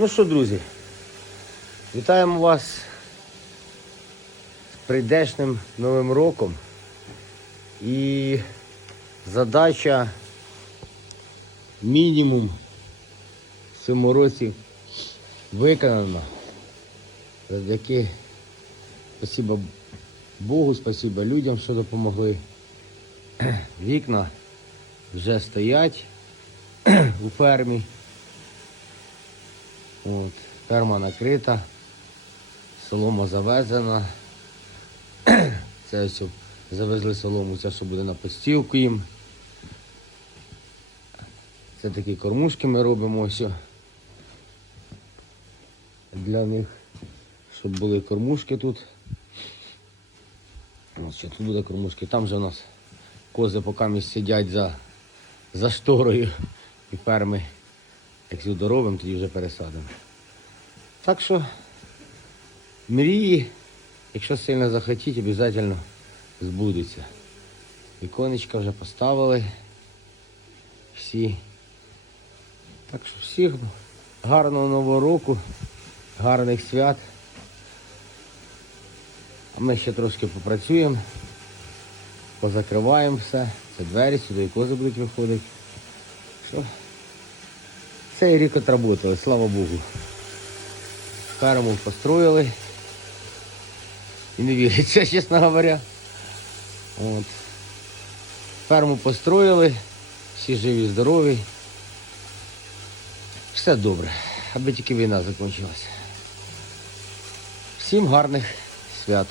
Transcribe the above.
Ну що, друзі, вітаємо вас з прийдешним Новим роком. І задача мінімум в цьому році виконана. Завдяки спасибо Богу, спасибо людям, що допомогли. Вікна вже стоять у фермі. От, ферма накрита, солома завезена. Це ось завезли солому, це що буде на подстілку їм. Це такі кормушки ми робимо ось. Для них, щоб були кормушки тут. Ось тут буде кормушки. Там же у нас кози поки сидять за, за шторою і ферми. Як сюди робимо, тоді вже пересадимо. Так що мрії, якщо сильно захотіть, обов'язково збудуться. Віконечка вже поставили. Всі. Так що всіх гарного нового року, гарних свят. А ми ще трошки попрацюємо, позакриваємо все. Це двері, сюди і кози будуть виходити. Що? Цей рік отработали, слава Богу. Ферму построїли. І не віриться, чесно говоря. От. Ферму построїли, всі живі, здорові. Все добре, аби тільки війна закінчилася. Всім гарних свят.